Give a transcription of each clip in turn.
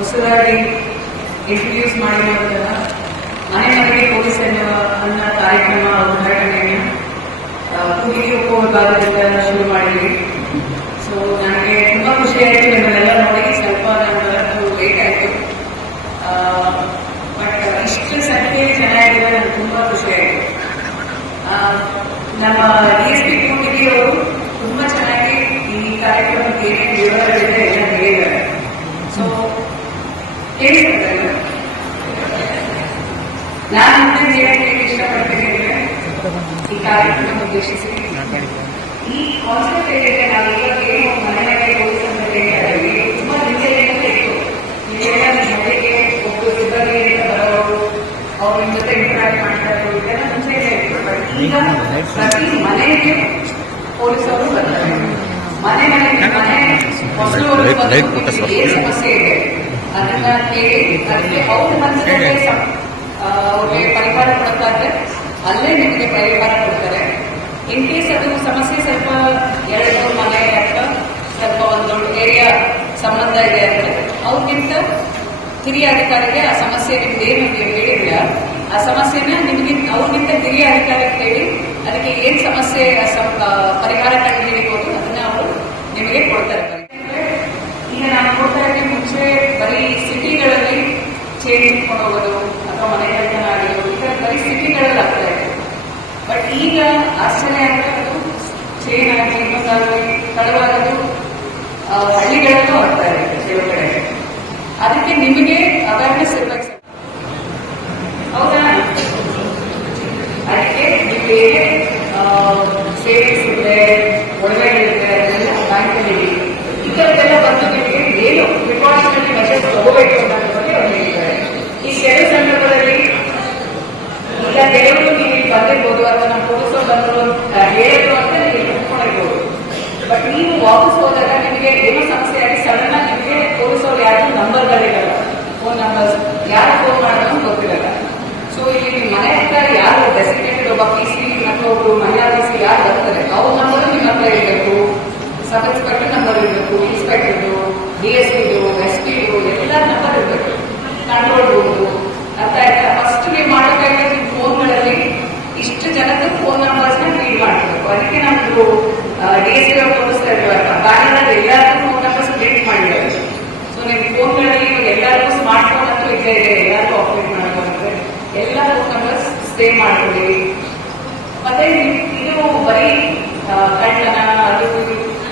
ಹೊಸದಾಗಿ ಇಂಟ್ರೊಡ್ಯೂಸ್ ಮಾಡಿರುವಂತಹ ಮನೆ ಮನೆಗೆ ಪೊಲೀಸ್ ಅನ್ನ ಕಾರ್ಯಕ್ರಮ ಉದ್ಘಾಟನೆಯನ್ನು ಕೂಡಿಗೆ ಉಪವಿಭಾಗದಿಂದ ಶುರು ಮಾಡಿದ್ವಿ. ಸೊ ನನಗೆ ತುಂಬಾ ಖುಷಿ ಆಯಿತು ನಿಮ್ಮನ್ನೆಲ್ಲ ನೋಡಿ ಸ್ವಲ್ಪ ನಾನು ಲೇಟ್ ಆಯಿತು ಬಟ್ ಇಷ್ಟು ಸಂಖ್ಯೆಯಲ್ಲಿ ಚೆನ್ನಾಗಿದೆ ನನಗೆ ತುಂಬಾ ಖುಷಿ ಆಯಿತು ಆ, ನಮ್ಮ ಡಿ ಎಸ್ ಪಿ ಕೂಟಿಗೆ ಅವರು ತುಂಬಾ ಚೆನ್ನಾಗಿ ಈ ಕಾರ್ಯಕ್ರಮಕ್ಕೆ ಏನೇನು ವಿವರಗಳಿದೆ ಎಲ್ಲ ಹೇಳಿದ್ದಾರೆ ಸೊ ಕೇಳಿಸ್ತಾರೆ ನಾನು ಮುಂದೆ ಹೇಳಕ್ಕೆ ಇಷ್ಟಪಡ್ತೀನಿ ಅಂದ್ರೆ ಈ ಕಾರ್ಯಕ್ರಮ ಉದ್ದೇಶಿಸಿ ಈ ಕಾನ್ಸೆಪ್ಟ್ ಏನಿದೆ ನಾವು ಇವಾಗ ಏನು ಮನೆಯಾಗೆ ಹೋಲಿಸಂತ ಹೇಳಿದ್ರೆ ತುಂಬಾ ಹಿಂದೆಯಿಂದ ಇತ್ತು ನೀವೆಲ್ಲ ನಿಮ್ಮ ಮನೆಗೆ ಒಬ್ಬರು ಸಿಬ್ಬಂದಿಯಿಂದ ಬರೋರು ಅವ್ರ ನಿಮ್ಮ ಜೊತೆ ಇಂಟರಾಕ್ಟ್ ಮಾಡ್ತಾ ಇರೋರು ಇದೆಲ್ಲ ಮುಂಚೆನೇ ಇತ್ತು ಬಟ್ ಈಗ ಪ್ರತಿ ಮನೆಗೆ ಪೊಲೀಸರು ಬರ್ತಾರೆ ಮನೆ ಮನೆ ಮನೆ ಹೊಸಲೂರು Light- light focus ಬಂದು ಏನ್ ಸಮಸ್ಯೆ ಇದೆ ಅದನ್ನ ಕೇಳಿ ಅದಕ್ಕೆ ಅವ್ರ ಆ, ಅವ್ರಿಗೆ ಪರಿಹಾರ ಕೊಡ್ತಾರೆ ಅಲ್ಲೇ ನಿಮಗೆ ಪರಿಹಾರ ಕೊಡ್ತಾರೆ. ಇನ್ ಕೇಸ್ ಅದು ಸಮಸ್ಯೆ ಸ್ವಲ್ಪ ಎರಡು ಮನೆ ಅಥವಾ ಸ್ವಲ್ಪ ಒಂದು ಏರಿಯಾ ಸಂಬಂಧ ಇದೆ ಅಂದ್ರೆ ಅವ್ರಿಗಿಂತ ಹಿರಿಯ ಅಧಿಕಾರಿಗೆ ಆ ಸಮಸ್ಯೆ ನಿಮ್ಗೆ ಏನು ನೀವು ಆ ಸಮಸ್ಯೆನ ನಿಮಗೆ ಅವ್ರಿಗಿಂತ ಹಿರಿಯ ಅಧಿಕಾರಿಗೆ ಹೇಳಿ ಅದಕ್ಕೆ ಏನ್ ಸಮಸ್ಯೆ ಆ ಸಂ- ಆ, ಪರಿಹಾರ ಕಂಡುಹಿಡಿಬಹುದು ಅದನ್ನ ಅವರು ನಿಮಗೆ ಕೊಡ್ತಾರೆ. ಈಗ ನಾನು ಕೊಡ್ತಾ ಇದ್ದೀನಿ ಮುಂಚೆ ಬರೀ ಸಿಟಿಗಳಲ್ಲಿ ಚೇಂಜ್ ಇಟ್ಕೊಂಡು ಹೋಗೋದು ಅಥವಾ ಮನೆ ಕೆಲಸ ಆಗೋದು ಈ ಥರ ಬರೀ ಸಿಟಿಗಳಲ್ಲಿ ಆಗ್ತಾ ಇದೆ ಬಟ್ ಈಗ ಆಶ್ಚರ್ಯ ಅಂದ್ರೆ ಅದು ಚೇಂಜ್ ಆಗಿ ಇನ್ನೊಂದಾಗಲಿ ತಡವಾಗೋದು ಆ, ಹಳ್ಳಿಗಳಲ್ಲೂ ಆಗ್ತಾ ಇದೆ ಕೆಲವು ಕಡೆ. ಅದಕ್ಕೆ ನಿಮಗೆ ಅವೇರ್ನೆಸ್ ಇರ್ಬೇಕು ಸರ್. ಹೌದಾ ಅದಕ್ಕೆ ನಿಮಗೆ ಸೇವಿಂಗ್ಸ್ ಇದೆ ಒಡವೆಗಳಿದೆ ಅದೆಲ್ಲ ಬ್ಯಾಂಕಲ್ಲಿ ಇಡಿ ಈ ಥರದ್ದೆಲ್ಲ ಬಂದು ನಿಮಗೆ ಏನು ಪ್ರಿಕಾಷನರಿ ಮೆಷರ್ಸ್ ತಗೋಬೇಕು ಅನ್ನೋದ್ರ ಬಗ್ಗೆ ಅವ್ರು ಹೇಳಿದ್ದಾರೆ ಈ ಕೆಲವು ಸಂದರ್ಭದಲ್ಲಿ ಈಗ ಕೆಲವರು ನೀವು ಇಲ್ಲಿ ಬಂದಿರ್ಬೋದು ಅಥವಾ ನಮ್ಮ ಪೊಲೀಸರು ಬಂದರು ಹೇಳಿದ್ರು ಅಂತ ನೀವು ತಿಳ್ಕೊಂಡಿರ್ಬೋದು ಬಟ್ ನೀವು ವಾಪಸ್ ಹೋದಾಗ ನಿಮಗೆ ಏನೋ ಸಮಸ್ಯೆ ಆಗಿ ಸಡನ್ ಆಗಿ ನಿಮಗೆ ಪೊಲೀಸರು ಯಾರು ನಂಬರ್ಗಳಿರಲ್ಲ ಫೋನ್ ನಂಬರ್ಸ್ ಯಾರು ಫೋನ್ ಮಾಡೋದು ಗೊತ್ತಿರಲ್ಲ ಸೊ ಇಲ್ಲಿ ನಿಮ್ಮ ಮನೆ ಹತ್ರ ಯಾರು ಡೆಸಿಗ್ನೇಟೆಡ್ ಒಬ್ಬ ಪಿ ಸಿ ಅಥವಾ ಒಬ್ಬರು ಮಹಿಳಾ ಪಿ ಸಿ ಯಾರು ಬರ್ತಾರೆ ಅವ್ರ ನಂಬರ್ ನಿಮ್ಮ ಹತ್ರ ಇರಬೇಕು ಸಬ್ ಇನ್ಸ್ಪೆಕ್ಟರ್ ನಂಬರ್ ಇರಬೇಕು ಇನ್ಸ್ಪೆಕ್ಟರ್ದು ಡಿ ಎಸ್ ಪಿದು ಎಸ್ ಪಿದು ಎಲ್ಲ ನಂಬರ್ ಇರಬೇಕು ಕಂಟ್ರೋಲ್ ರೂಮ್ದು ಅರ್ಥ ಆಯ್ತಾ ಫಸ್ಟ್ ನೀವು ಮಾಡಬೇಕಾದ್ರೆ ನಿಮ್ಮ ಫೋನ್ಗಳಲ್ಲಿ ಇಷ್ಟು ಜನದ ಫೋನ್ ನಂಬರ್ಸ್ನ ಫೀಡ್ ಮಾಡಬೇಕು ಅದಕ್ಕೆ ನಮ್ದು ಡಿ ಎಸ್ ಪಿ ಅವ್ರು ತೋರಿಸ್ತಾ ಇರುವಾಗ ಬ್ಯಾಂಗ್ಳೂರಲ್ಲಿ ಎಲ್ಲರಿಗೂ ಫೋನ್ ನಂಬರ್ಸ್ ಕ್ರಿಯೇಟ್ ಮಾಡಿದ್ದಾರೆ ಸೊ ನಿಮ್ಮ ಫೋನ್ಗಳಲ್ಲಿ ಇವಾಗ ಎಲ್ಲರಿಗೂ ಸ್ಮಾರ್ಟ್ ಫೋನ್ ಅಂತೂ ಇದ್ದೇ ಇದೆ ಎಲ್ಲರಿಗೂ ಆಪರೇಟ್ ಮಾಡಬೇಕಾದ್ರೆ ಎಲ್ಲ ಫೋನ್ ನಂಬರ್ಸ್ ಮಾಡ್ತೀವಿ ಮತ್ತೆ ಇದು ಬರೀ ಆ, ಕಳ್ಳತನ ಅದು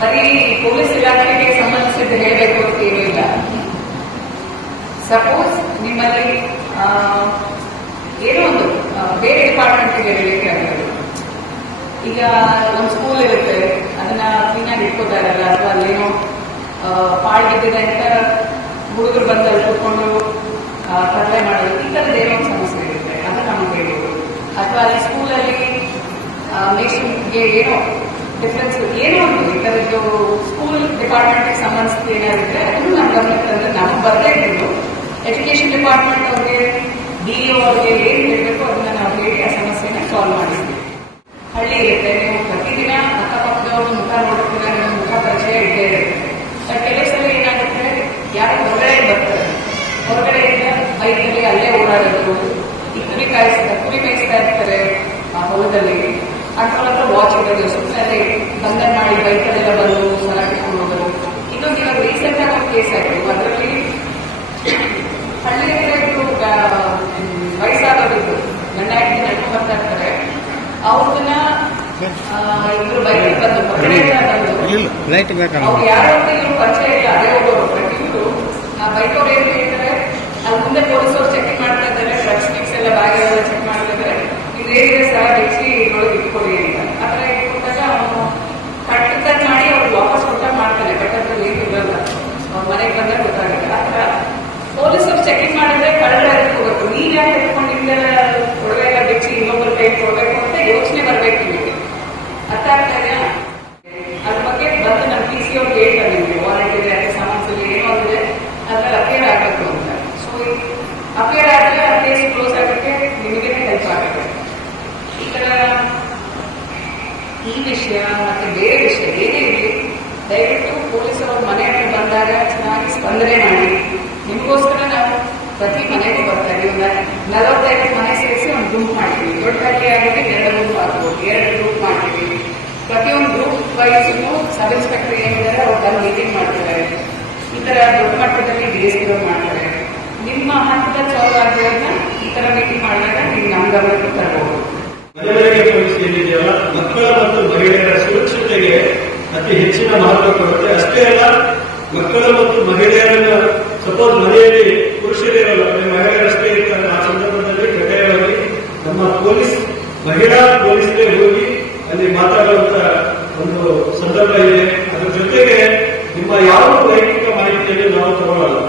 ಬರೀ ಪೊಲೀಸ್ ಇಲಾಖೆಗೆ ಸಂಬಂಧಿಸಿದ ಹೇಳಬೇಕು ಅಂತ ಏನೂ ಇಲ್ಲ. ಸಪೋಸ್ ನಿಮ್ಮಲ್ಲಿ ಏನೋ ಒಂದು ಬೇರೆ ಡಿಪಾರ್ಟ್ಮೆಂಟ್ಗೆ ರಿಲೇಟೆಡ್ ಆಗಿರೋದು ಈಗ ಒಂದು ಸ್ಕೂಲ್ ಇರುತ್ತೆ ಅದನ್ನ ಕ್ಲೀನಾಗಿ ಇಟ್ಕೋತಾ ಇರಲ್ಲ ಅಥವಾ ಅಲ್ಲೇನೋ ಆ, ಪಾಳ್ ಬಿದ್ದಿದೆ ಅಂತ ಹುಡುಗರು ಬಂದು ಕೂತ್ಕೊಂಡು ಕಡಿಮೆ ಮಾಡೋದು ಈ ಥರದ್ದು ಏನೋ ಒಂದು ಸಮಸ್ಯೆ ಇರುತ್ತೆ ನಮಗೆ ಹೇಳ್ಬೋದು ಅಥವಾ ಅಲ್ಲಿ ಸ್ಕೂಲಲ್ಲಿ ಮೇಷನ್ಗೆ ಏನೋ ಡಿಫ್ರೆನ್ಸ್ ಏನೋ ಒಂದು ಈ ಥರದ್ದು ಸ್ಕೂಲ್ ಡಿಪಾರ್ಟ್ಮೆಂಟ್ಗೆ ಸಂಬಂಧಿಸಿದ ಏನಾಗುತ್ತೆ ಅದನ್ನು ನಮ್ಮ ಗಮನಕ್ಕೆ ತಂದ್ರೆ ನಮಗೆ ಬರದೇ ಇದ್ದು ಎಜುಕೇಶನ್ ಡಿಪಾರ್ಟ್ಮೆಂಟ್ ಅವ್ರಿಗೆ ಡಿ ಅವ್ರಿಗೆ ಏನು ಹೇಳಬೇಕು ಅದನ್ನ ನಾವು ಹೇಳಿ ಆ ಸಮಸ್ಯೆನ ಸಾಲ್ವ್ ಮಾಡಿದ್ವಿ. ಹಳ್ಳಿ ಇರುತ್ತೆ ನೀವು ಪ್ರತಿದಿನ ಅಕ್ಕಪಕ್ಕದವ್ರ ಮುಖ ನೋಡ್ತೀರ, ನಿಮ್ಮ ಮುಖ ಪರಿಚಯ ಇದ್ದೇ ಇರುತ್ತೆ. ಬಟ್ ಕೆಲವು ಸಲ ಏನಾಗುತ್ತೆ, ಯಾರು ಹೊರಗಡೆ ಬರ್ತಾರೆ. ಹೊರಗಡೆಯಿಂದ ಬೈಕಲ್ಲಿ ಅಲ್ಲೇ ಓಡಾಡೋದು ಇಕ್ಕಿ ಕುರಿ ಕಾಯಿಸ್ತಾ ಇರ್ತಾರೆ ಆ ಹೊಲದಲ್ಲಿ ಅದ್ರ ಹತ್ರ ವಾಚ್ ಇಡೋದು ಸುಮ್ಮನೆ ಬಂಧನ ಮಾಡಿ ಬೈಕಲ್ಲೆಲ್ಲ ಬಂದು ಸಲ ಕಿತ್ಕೊಂಡು ಹೋಗೋದು ಇನ್ನೊಂದು ಇವಾಗ ರೀಸೆಂಟ್ ಆಗಿ ಒಂದು ಕೇಸ್ ಆಯ್ತು. ಅದರಲ್ಲಿ ಹಳ್ಳಿ ಹತ್ರ ಇಬ್ರು ವಯಸ್ಸಾದವರಿದ್ರು ಗಂಡ ಹೆಂಡತಿ ನಡ್ಕೊಂಡು ಬರ್ತಾ ಇರ್ತಾರೆ. ಅವ್ರನ್ನ ಇಬ್ರು ಬೈಕ್ ಬಂದು ಅವ್ರು ಯಾರು ಪರಿಚಯ ಇಲ್ಲ ಅದೇ ಹೋಗೋರು ಪ್ರತಿಯೊಂದು ಆ ಬೈಕ್ ಅವ್ರು ಏನ್ ಹೇಳ್ತಾರೆ ಅಲ್ಲಿ ಮುಂದೆ ಪೊಲೀಸರು ಚೆಕಿಂಗ್ ಮಾಡ್ತಾ ಇದ್ದಾರೆ ಡ್ರಗ್ಸ್ ಮಿಕ್ಸ್ ಎಲ್ಲ ಬ್ಯಾಗ್ ಎಲ್ಲ ಚೆಕ್ ರೇಡಿಯೋಸ್ ಎಲ್ಲ ಹೆಚ್ಚಿ ಒಳಗೆ ಇಟ್ಕೊಳ್ಳಿ ಅಂತ ಆ ಥರ ಅವನು ಕಟ್ ಕಟ್ ಮಾಡಿ ಅವ್ರು ವಾಪಸ್ ಊಟ ಮಾಡ್ತಾನೆ ಬಟ್ ಅದ್ರಲ್ಲಿ ಏನು ಇರಲ್ಲ. ಅವ್ರ ಮನೆಗೆ ಬಂದಾಗ ಗೊತ್ತಾಗಲ್ಲ. ಆ ಥರ ಪೊಲೀಸರು ಚೆಕಿಂಗ್ ಮಾಡಿದ್ರೆ ಕಳ್ಳರ ಹೋಗ್ಬೇಕು ನೀನು ಯಾಕೆ ಎತ್ಕೊಂಡಿಂದ ಕೊಡಬೇಕಾ ಬೆಚ್ಚಿ ಇನ್ನೊಬ್ಬರ ಕೈ ಕೊಡಬೇಕು ಅಂತ ಯೋಚನೆ ಬರ್ಬೇಕು ನಿಮಗೆ. ಅರ್ಥ ಆಗ್ತಾ ಇದೆಯಾ? ಅದ್ರ ಬಗ್ಗೆ ಬಂದು ನಮ್ಮ ಪಿ ಸಿ ಅವ್ರಿಗೆ ಹೇಳ್ತಾರೆ ಈ ವಿಷಯ ಮತ್ತೆ ಬೇರೆ ವಿಷಯ ಏನೇ ಇರಲಿ, ದಯವಿಟ್ಟು ಪೊಲೀಸರು ಮನೆ ಬಂದಾಗ ಚೆನ್ನಾಗಿ ಸ್ಪಂದನೆ ಮಾಡಿ. ನಿಮಗೋಸ್ಕರ ನಾವು ಪ್ರತಿ ಮನೆಗೂ ಬರ್ತಾ ಇದ್ದೀವಿ ನಲವತ್ತೈದು ಮನೆ ಸೇರಿಸಿ ಒಂದು ಗ್ರೂಪ್ ಮಾಡ್ತೀವಿ. ದೊಡ್ಡ ಹಳ್ಳಿ ಆಗಿದೆ ಎರಡು ಗ್ರೂಪ್ ಆಗ್ಬೋದು. ಎರಡು ಗ್ರೂಪ್ ಮಾಡ್ತೀವಿ. ಪ್ರತಿಯೊಂದು ಗ್ರೂಪ್ ವೈಸ್ ಸಬ್ ಇನ್ಸ್ಪೆಕ್ಟರ್ ಏನಿದ್ದಾರೆ ಅವ್ರು ಬಂದು ಮೀಟಿಂಗ್ ಮಾಡ್ತಾರೆ. ಈ ಥರ ದೊಡ್ಡ ಮಟ್ಟದಲ್ಲಿ ಡಿ ಎಸ್ ಮಾಡ್ತಾರೆ. ನಿಮ್ಮ ಹಂತದ ಚಾಲು ಈ ಥರ ಮೀಟಿಂಗ್ ಮಾಡಿದಾಗ ನೀವು ನಮ್ಮ ಗಮನಕ್ಕೆ ತರಬಹುದು ಮನೆಗಳಿಗೆ ಪೊಲೀಸ್ ಏನಿದೆಯಲ್ಲ ಮಕ್ಕಳ ಮತ್ತು ಮಹಿಳೆಯರ ಸುರಕ್ಷತೆಗೆ ಅತಿ ಹೆಚ್ಚಿನ ಮಹತ್ವ ಕೊಡುತ್ತೆ. ಅಷ್ಟೇ ಅಲ್ಲ, ಮಕ್ಕಳ ಮತ್ತು ಮಹಿಳೆಯರನ್ನ ಸಪೋಸ್ ಮನೆಯಲ್ಲಿ ಪುರುಷರಿರಲ್ಲ ಮಹಿಳೆಯರಷ್ಟೇ ಇರ್ತಾರೆ. ಆ ಸಂದರ್ಭದಲ್ಲಿ ಕಡ್ಡಾಯವಾಗಿ ನಮ್ಮ ಪೊಲೀಸ್, ಮಹಿಳಾ ಪೊಲೀಸ್ಗೆ ಹೋಗಿ ಅಲ್ಲಿ ಮಾತಾಡುವಂತ ಒಂದು ಸಂದರ್ಭ ಇದೆ. ಅದ್ರ ಜೊತೆಗೆ ನಿಮ್ಮ ಯಾವ ವೈಯಕ್ತಿಕ ಮಾಹಿತಿಯನ್ನು ನಾವು ತಗೊಳ್ಳಲ್ಲ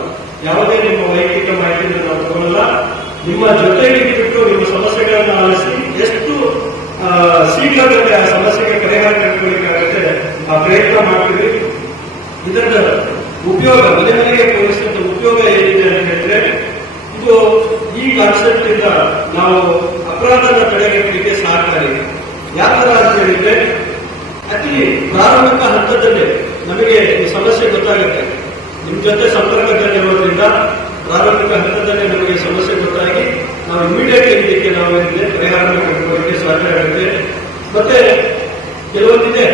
ಯಾವುದೇ ನಿಮ್ಮ ವೈಯಕ್ತಿಕ ಮಾಹಿತಿಯನ್ನು ನಾವು ತಗೊಳ್ಳಲ್ಲ ನಿಮ್ಮ ಜೊತೆಗೆ ಬಿಟ್ಟು ನಿಮ್ಮ ಸಮಸ್ಯೆಗಳನ್ನು ಆಲಿಸಿ ಶೀಘ್ರದಲ್ಲಿ ಆ ಸಮಸ್ಯೆಗೆ ಪರಿಹಾರ ಕಂಡುಕೊಳ್ಳಿಕ್ಕಾಗುತ್ತೆ ಆ ಪ್ರಯತ್ನ ಮಾಡ್ತೀವಿ. ಇದರ ಉಪಯೋಗ, ಮನೆ ಮನೆಗೆ ಪೊಲೀಸರ ಉಪಯೋಗ ಏನಿದೆ ಅಂತ ಹೇಳಿದ್ರೆ, ಇದು ಈ ಕಾನ್ಸೆಪ್ಟ್ ಇಂದ ನಾವು ಅಪರಾಧದ ತಡೆಗಟ್ಟಲಿಕ್ಕೆ ಸಹಕಾರಿ. ಯಾವ ತರ ಅಂತ ಹೇಳಿದ್ರೆ ಅತಿ ಪ್ರಾರಂಭಿಕ ಹಂತದಲ್ಲಿ ನಮಗೆ ಈ ಸಮಸ್ಯೆ ಗೊತ್ತಾಗುತ್ತೆ. ನಿಮ್ ಜೊತೆ ಸಂಪರ್ಕದಲ್ಲಿರೋದ್ರಿಂದ ಪ್ರಾರಂಭಿಕ ಹಂತದಲ್ಲಿ ನಮಗೆ ಸಮಸ್ಯೆ ಗೊತ್ತಾಗಿ ನಾವು ಇಮಿಡಿಯೇಟ್ ಇದಕ್ಕೆ ನಾವು ಏನಿದೆ ಪರಿಹಾರ ಕಂಡುಕೊಳ್ಳಿಕ್ಕೆ ಸಾಧ್ಯ ಆಗುತ್ತೆ ಮತ್ತೆ ಕೆಲವೊಂದಿದೆ,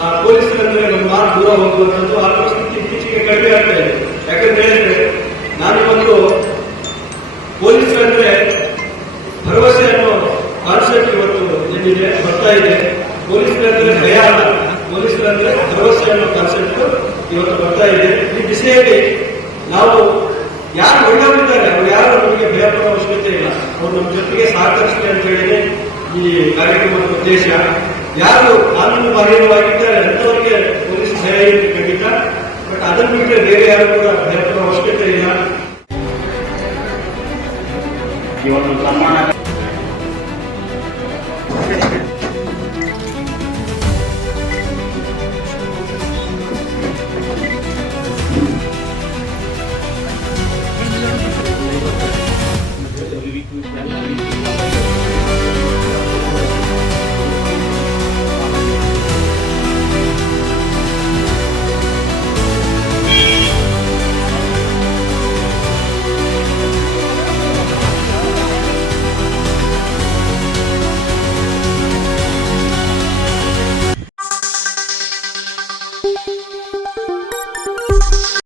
ಆ ಪೊಲೀಸರಂದ್ರೆ ನಮ್ಮ ಮಾತು ದೂರ ಹೋಗುವಂಥದ್ದು ಆ ಪರಿಸ್ಥಿತಿ ಇತ್ತೀಚೆಗೆ ಕಡಿಮೆ ಆಗ್ತಾ ಇದೆ. ಯಾಕಂದ್ರೆ ಹೇಳಿದ್ರೆ ನಾನಿವತ್ತು ಪೊಲೀಸರಂದ್ರೆ ಭರವಸೆ ಅನ್ನೋ ಕಾನ್ಸೆಪ್ಟ್ ಇವತ್ತು ಏನಿದೆ ಬರ್ತಾ ಇದೆ. ಪೊಲೀಸರಂದ್ರೆ ಭಯ ಅಲ್ಲ. ಪೊಲೀಸರಂದ್ರೆ ಭರವಸೆ ಅನ್ನೋ ಕಾನ್ಸೆಪ್ಟ್ ಇವತ್ತು ಬರ್ತಾ ಇದೆ. ಈ ದಿಸೆಯಲ್ಲಿ ನಾವು ಯಾರು ಒಳ್ಳೆಯವರಿದ್ದಾರೆ? ಅವ್ರು ಯಾರು ನಮಗೆ ಭಯ ಪಡೋ ಅವಶ್ಯಕತೆ ಇಲ್ಲ. ಅವ್ರು ನಮ್ಮ ಜೊತೆಗೆ ಸಹಕರಿಸಲಿ ಅಂತ ಹೇಳಿದ್ರೆ ಈ ಕಾರ್ಯಕ್ರಮದ ಉದ್ದೇಶ, ಯಾರು ಕಾನೂನು ಬಾಹಿರವಾಗಿದ್ದಾರೆ ಅಂತವರಿಗೆ ಪೊಲೀಸ್ ಭಯ ಖಂಡಿತ. ಬಟ್ ಅದನ್ನು ಬಿಟ್ಟರೆ ಬೇರೆ ಯಾರು ಕೂಡ ಭಯ ಪಡೋ ಅವಶ್ಯಕತೆ ಇಲ್ಲ. ಈ ಒಂದು ಸನ್ಮಾನ